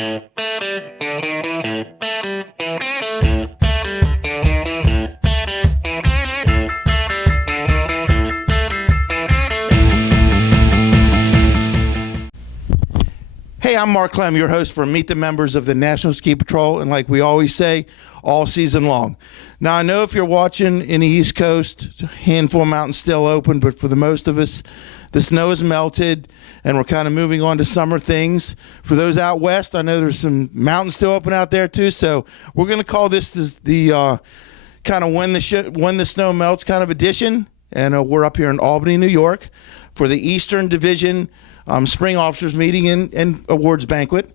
Hey, I'm Mark Clem, your host for Meet the Members of the National Ski Patrol, and like we always say, all season long. Now, I know if you're watching in the East Coast, a handful of mountains still open, but for the most of us, the snow has melted, and we're kind of moving on to summer things. For those out west, I know there's some mountains still open out there too, so we're going to call this the kind of when the snow melts kind of edition, and we're up here in Albany, New York, for the Eastern Division Spring Officers Meeting and Awards Banquet.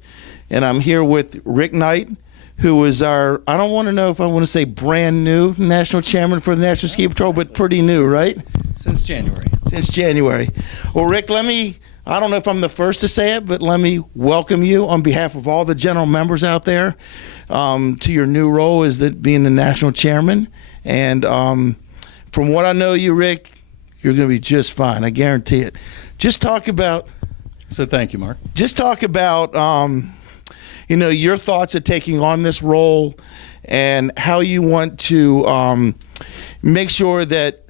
And I'm here with Rick Knight, who is our, I don't want to know if I want to say brand new National Chairman for the National Ski Patrol, but pretty new, right? Since January. Since January. Well, Rick, I don't know if I'm the first to say it, but let me welcome you on behalf of all the general members out there to your new role as being the National Chairman. And from what I know you, Rick, you're going to be just fine. I guarantee it. Just talk about... So thank you, Mark. Just talk about, your thoughts of taking on this role and how you want to make sure that,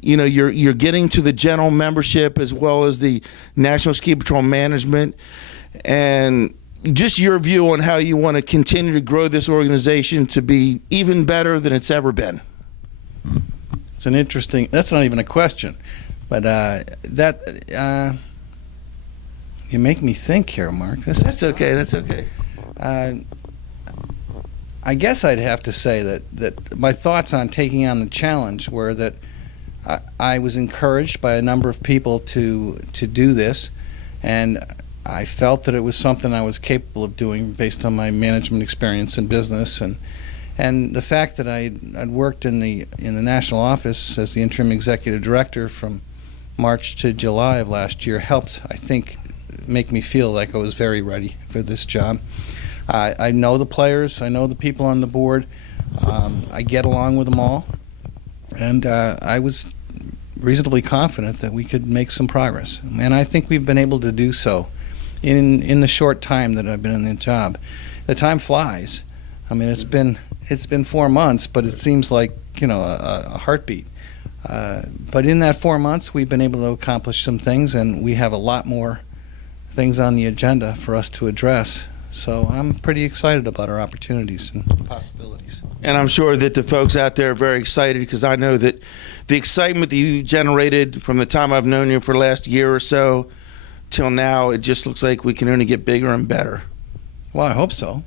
you're getting to the general membership as well as the National Ski Patrol management, and just your view on how you want to continue to grow this organization to be even better than it's ever been. It's an interesting, that's not even a question, but you make me think here, Mark. That's okay. I guess I'd have to say that my thoughts on taking on the challenge were that I was encouraged by a number of people to do this, and I felt that it was something I was capable of doing based on my management experience in business, and the fact that I'd worked in the national office as the interim executive director from March to July of last year helped, I think, make me feel like I was very ready for this job. I know the players, I know the people on the board, I get along with them all, and I was reasonably confident that we could make some progress. And I think we've been able to do so in the short time that I've been in the job. The time flies. I mean, it's been 4 months, but it seems like, a heartbeat. But in that 4 months, we've been able to accomplish some things, and we have a lot more things on the agenda for us to address. So I'm pretty excited about our opportunities and possibilities. And I'm sure that the folks out there are very excited, because I know that the excitement that you generated from the time I've known you for the last year or so till now, it just looks like we can only get bigger and better. Well, I hope so.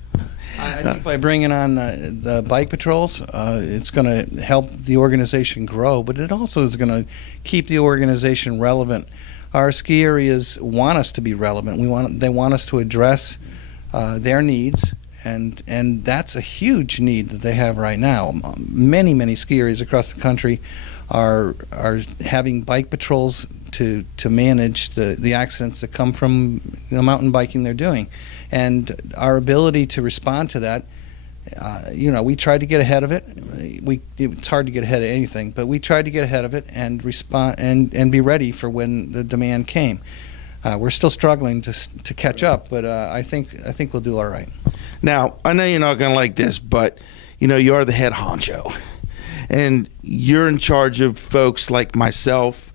I think by bringing on the bike patrols, it's going to help the organization grow, but it also is going to keep the organization relevant. Our ski areas want us to be relevant. They want us to address their needs, and that's a huge need that they have right now. Many ski areas across the country are having bike patrols to manage the accidents that come from mountain biking they're doing. And our ability to respond to that, we tried to get ahead of it. It's hard to get ahead of anything, but we tried to get ahead of it and respond and be ready for when the demand came. We're still struggling to catch up, but I think we'll do all right. Now, I know you're not going to like this, but you are the head honcho, and you're in charge of folks like myself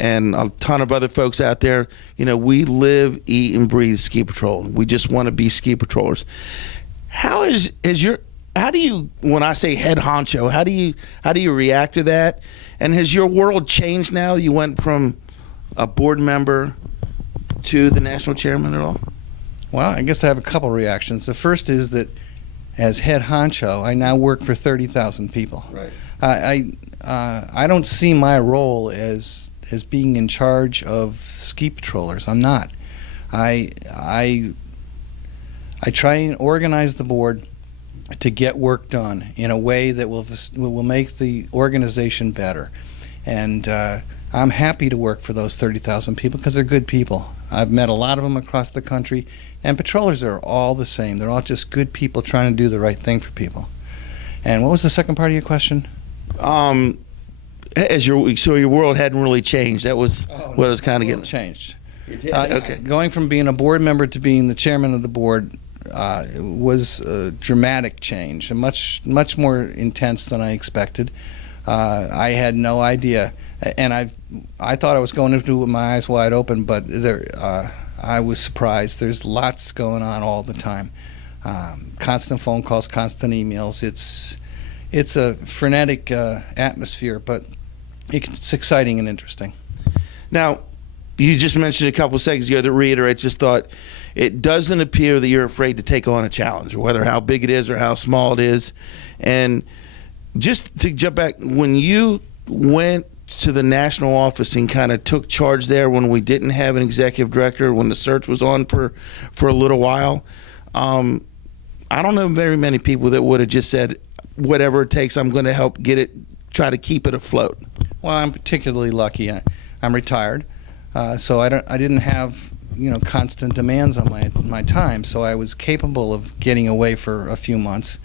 and a ton of other folks out there. We live, eat, and breathe ski patrol. We just want to be ski patrollers. How do you, when I say head honcho, how do you react to that? And has your world changed now? You went from a board member to the national chairman at all? Well, I guess I have a couple reactions. The first is that as head honcho, I now work for 30,000 people. Right. I don't see my role as being in charge of ski patrollers. I'm not. I try and organize the board to get work done in a way that will make the organization better. And I'm happy to work for those 30,000 people because they're good people. I've met a lot of them across the country, and patrollers are all the same. They're all just good people trying to do the right thing for people. And what was the second part of your question? So your world hadn't really changed. That was what I was kind of getting. Changed. Okay. Going from being a board member to being the chairman of the board was a dramatic change, and much more intense than I expected. I had no idea, and I thought I was going to do it with my eyes wide open, but I was surprised. There's lots going on all the time, constant phone calls, constant emails. It's a frenetic atmosphere, but it's exciting and interesting. Now, you just mentioned a couple of seconds ago, to reiterate, just thought it doesn't appear that you're afraid to take on a challenge, whether how big it is or how small it is. And just to jump back, when you went to the national office and kind of took charge there when we didn't have an executive director, when the search was on for a little while, I don't know very many people that would have just said, whatever it takes, I'm going to help get it, try to keep it afloat. Well, I'm particularly lucky. I'm retired, so I didn't have constant demands on my time, so I was capable of getting away for a few months.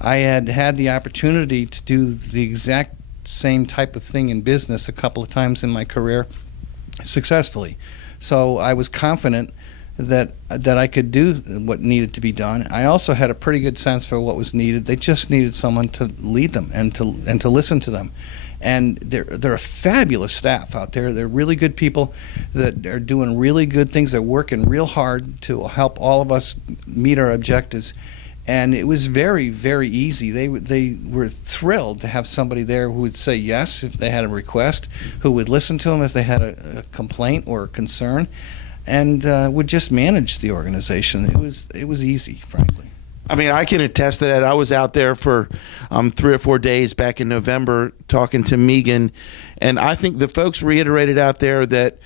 I had the opportunity to do the exact same type of thing in business a couple of times in my career successfully, so I was confident that I could do what needed to be done. I also had a pretty good sense for what was needed. They just needed someone to lead them and to listen to them. And they're a fabulous staff out there. They're really good people that are doing really good things. They're working real hard to help all of us meet our objectives. And it was very, very easy. They were thrilled to have somebody there who would say yes if they had a request, who would listen to them if they had a complaint or a concern, and would just manage the organization. It was easy, frankly. I mean, I can attest to that. I was out there for 3 or 4 days back in November talking to Megan, and I think the folks reiterated out there that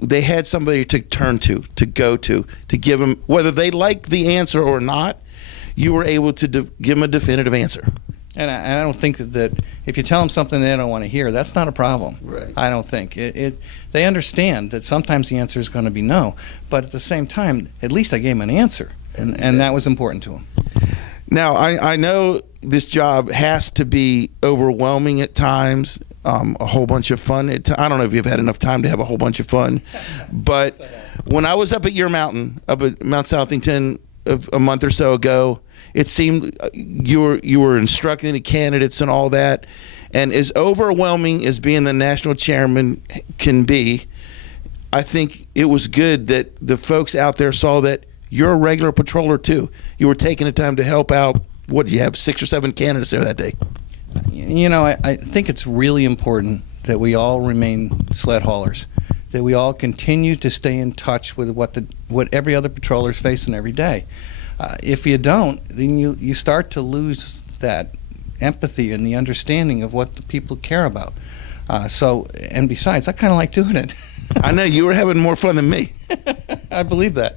they had somebody to turn to go to give them, whether they like the answer or not, you were able to give them a definitive answer. And I don't think that if you tell them something they don't want to hear, that's not a problem. Right. I don't think. They understand that sometimes the answer is going to be no, but at the same time, at least I gave them an answer, and that was important to them. Now, I know this job has to be overwhelming at times, a whole bunch of fun. I don't know if you've had enough time to have a whole bunch of fun, but when I was up at your mountain, up at Mount Southington a month or so ago, it seemed you were instructing the candidates and all that, and as overwhelming as being the national chairman can be, I think it was good that the folks out there saw that you're a regular patroller too. You were taking the time to help out. What did you have, 6 or 7 candidates there that day? I think it's really important that we all remain sled haulers, that we all continue to stay in touch with what every other patroller is facing every day. If you don't, then you start to lose that empathy and the understanding of what the people care about. And besides, I kind of like doing it. I know you were having more fun than me. I believe that.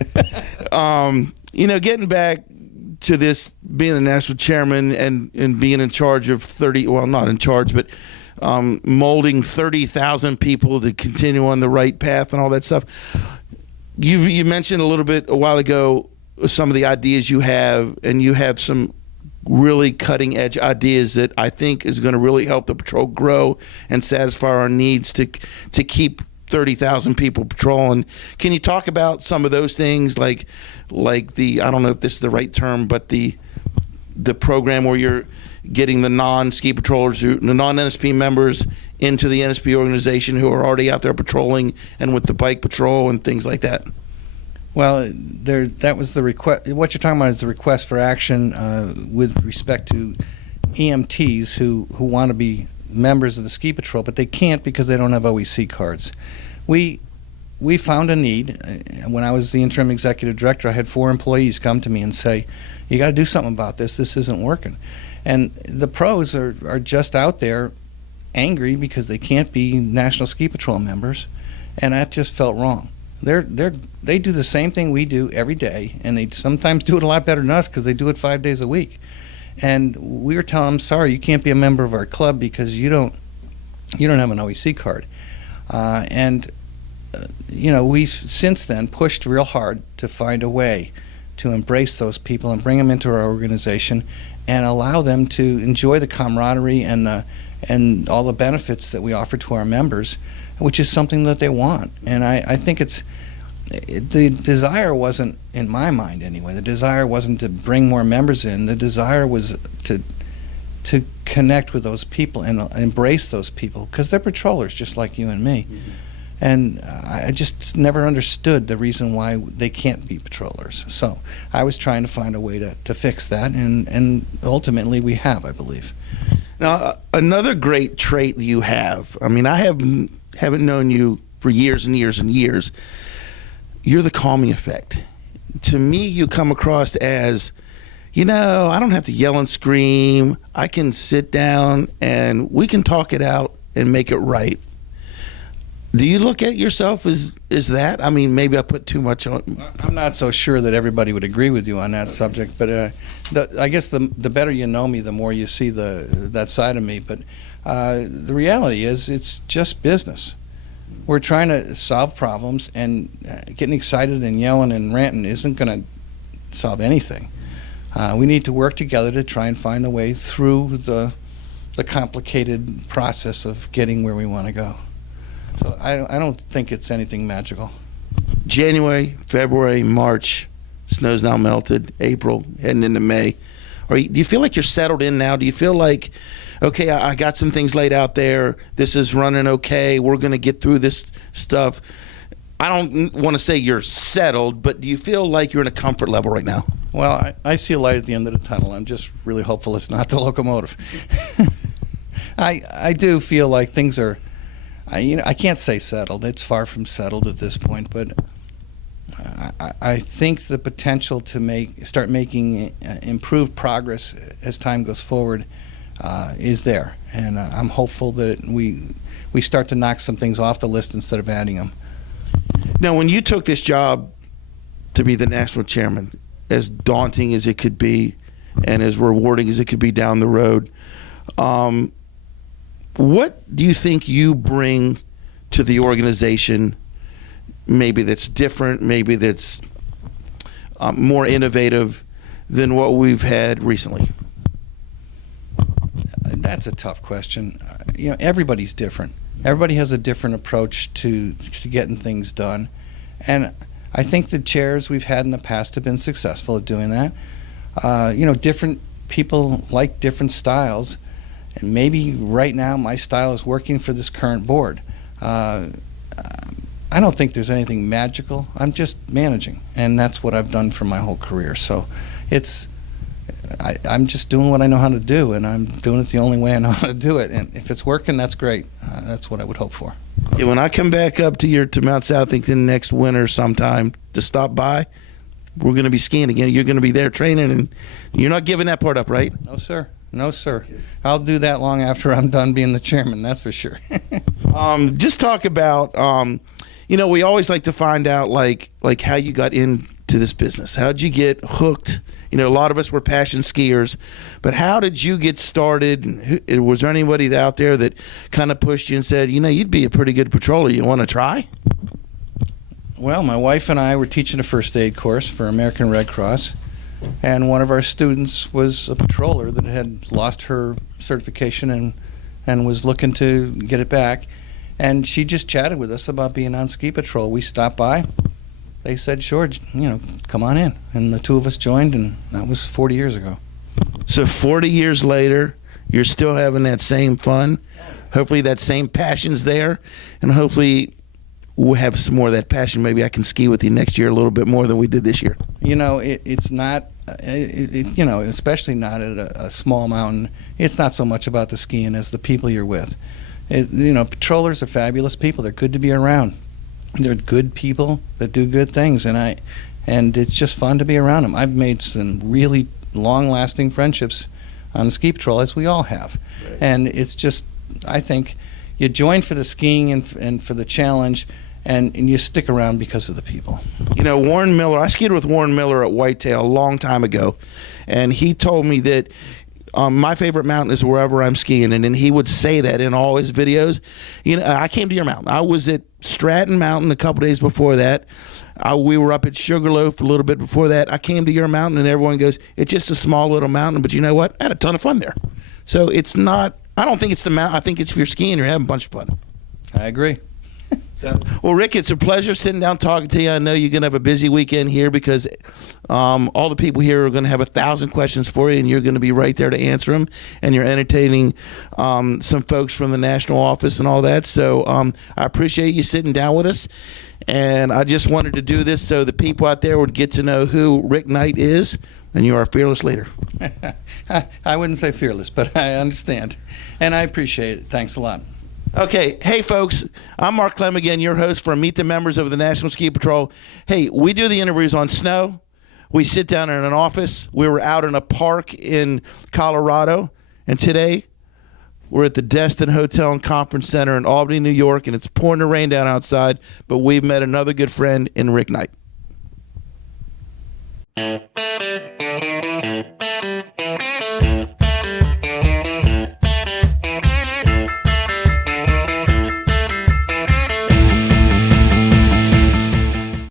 Getting back to this, being the national chairman and being in charge of 30, well, not in charge, but molding 30,000 people to continue on the right path and all that stuff. You mentioned a little bit a while ago some of the ideas you have, and you have some really cutting edge ideas that I think is going to really help the patrol grow and satisfy our needs to keep 30,000 people patrolling. Can you talk about some of those things, like the, I don't know if this is the right term, but the program where you're getting the non-ski patrollers, the non-NSP members into the NSP organization who are already out there patrolling, and with the bike patrol and things like that? Well, that was the request. What you're talking about is the request for action with respect to EMTs who want to be members of the ski patrol, but they can't because they don't have OEC cards. We found a need. When I was the interim executive director, I had 4 employees come to me and say, "You got to do something about this. This isn't working." And the pros are just out there angry because they can't be National Ski Patrol members, and that just felt wrong. They do the same thing we do every day, and they sometimes do it a lot better than us because they do it 5 days a week. And we were telling them, "Sorry, you can't be a member of our club because you don't have an OEC card." We've since then pushed real hard to find a way to embrace those people and bring them into our organization and allow them to enjoy the camaraderie and all the benefits that we offer to our members, which is something that they want. And I think it's the desire wasn't, in my mind anyway, the desire wasn't to bring more members in. The desire was to connect with those people and embrace those people, because they're patrollers just like you and me. Mm-hmm. And I just never understood the reason why they can't be patrollers. So I was trying to find a way to fix that, and ultimately we have, I believe. Now, another great trait that you have, I mean, I haven't known you for years and years and years. You're the calming effect. To me, you come across as, I don't have to yell and scream. I can sit down and we can talk it out and make it right. Do you look at yourself as that? I mean, maybe I put too much on. I'm not so sure that everybody would agree with you on that subject, but I guess the better you know me, the more you see that side of me. But the reality is, it's just business. We're trying to solve problems, and getting excited and yelling and ranting isn't going to solve anything. We need to work together to try and find a way through the complicated process of getting where we want to go. So I don't think it's anything magical. January, February, March, snow's now melted. April, heading into May. Do you feel like you're settled in now? Do you feel like, okay, I got some things laid out there. This is running okay. We're going to get through this stuff. I don't want to say you're settled, but do you feel like you're in a comfort level right now? Well, I see a light at the end of the tunnel. I'm just really hopeful it's not the locomotive. I do feel like things are, I can't say settled. It's far from settled at this point, but I think the potential to start making improved progress as time goes forward is there, and I'm hopeful that we start to knock some things off the list instead of adding them. Now, when you took this job to be the national chairman, as daunting as it could be and as rewarding as it could be down the road, what do you think you bring to the organization, maybe that's different, maybe that's more innovative than what we've had recently? That's a tough question. Everybody's different. Everybody has a different approach to getting things done. And I think the chairs we've had in the past have been successful at doing that. Different people like different styles. And maybe right now my style is working for this current board. I don't think there's anything magical. I'm just managing, and that's what I've done for my whole career. So I'm just doing what I know how to do, and I'm doing it the only way I know how to do it. And if it's working, that's great. That's what I would hope for. Yeah, when I come back up to Mount Southington next winter sometime to stop by, we're going to be skiing again. You're going to be there training, and you're not giving that part up, right? No, sir. No, sir. I'll do that long after I'm done being the chairman, that's for sure. Just talk about, we always like to find out like how you got into this business. How'd you get hooked? A lot of us were passion skiers, but how did you get started? Was there anybody out there that kind of pushed you and said, you'd be a pretty good patroller. You want to try? Well, my wife and I were teaching a first aid course for American Red Cross, and one of our students was a patroller that had lost her certification and was looking to get it back. And she just chatted with us about being on ski patrol. We stopped by. They said, sure, come on in. And the two of us joined, and that was 40 years ago. So 40 years later, you're still having that same fun. Hopefully that same passion's there, and hopefully we'll have some more of that passion. Maybe I can ski with you next year a little bit more than we did this year. It's not, especially not at a small mountain, it's not so much about the skiing as the people you're with. Patrollers are fabulous people. They're good to be around. They're good people that do good things, and it's just fun to be around them. I've made some really long-lasting friendships on the ski patrol, as we all have. Right. And it's just, I think, you join for the skiing and for the challenge, and you stick around because of the people. Warren Miller, I skied with Warren Miller at Whitetail a long time ago, and he told me that my favorite mountain is wherever I'm skiing, and then he would say that in all his videos. I came to your mountain. I was at Stratton Mountain a couple days before that. We were up at Sugarloaf a little bit before that. I came to your mountain, and everyone goes, it's just a small little mountain, but you know what? I had a ton of fun there. So it's not, I don't think it's the mountain. I think it's if you're skiing, you're having a bunch of fun. I agree. Well, Rick, it's a pleasure sitting down talking to you. I know you're going to have a busy weekend here because all the people here are going to have 1,000 questions for you, and you're going to be right there to answer them. And you're entertaining some folks from the national office and all that. So I appreciate you sitting down with us. And I just wanted to do this so the people out there would get to know who Rick Knight is, and you are a fearless leader. I wouldn't say fearless, but I understand. And I appreciate it. Thanks a lot. Okay. Hey, folks, I'm Mark Clem again, your host for Meet the Members of the National Ski Patrol. Hey, we do the interviews on snow. We sit down in an office. We were out in a park in Colorado. And today, we're at the Destin Hotel and Conference Center in Albany, New York, and it's pouring the rain down outside. But we've met another good friend in Rick Knight.